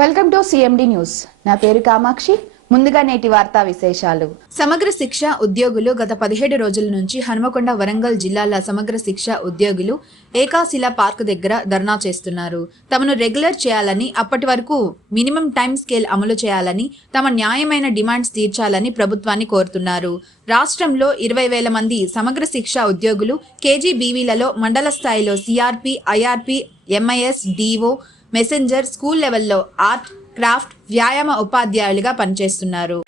Welcome to CMD news. నా పేరు కామాక్షి. ముందుగా నేటి వార్తా విశేషాలు. సమగ్ర శిక్ష ఉద్యోగులు గత పదిహేడు రోజుల నుంచి హనుమకొండ వరంగల్ జిల్లాల సమగ్ర శిక్ష ఉద్యోగులు ఏకాశిల పార్క్ దగ్గర ధర్నా చేస్తున్నారు. తమను రెగ్యులర్ చేయాలని అప్పటి వరకు మినిమం టైం స్కేల్ అమలు చేయాలని తమ న్యాయమైన డిమాండ్స్ తీర్చాలని ప్రభుత్వాన్ని కోరుతున్నారు. రాష్ట్రంలో ఇరవై వేల మంది సమగ్ర శిక్ష ఉద్యోగులు కేజీబీవీలలో మండల స్థాయిలో CRP IRP MIS DO messenger school లెవెల్లో ఆర్ట్ క్రాఫ్ట్ వ్యాయామ ఉపాధ్యాయులుగా పనిచేస్తున్నారు.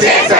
Jason.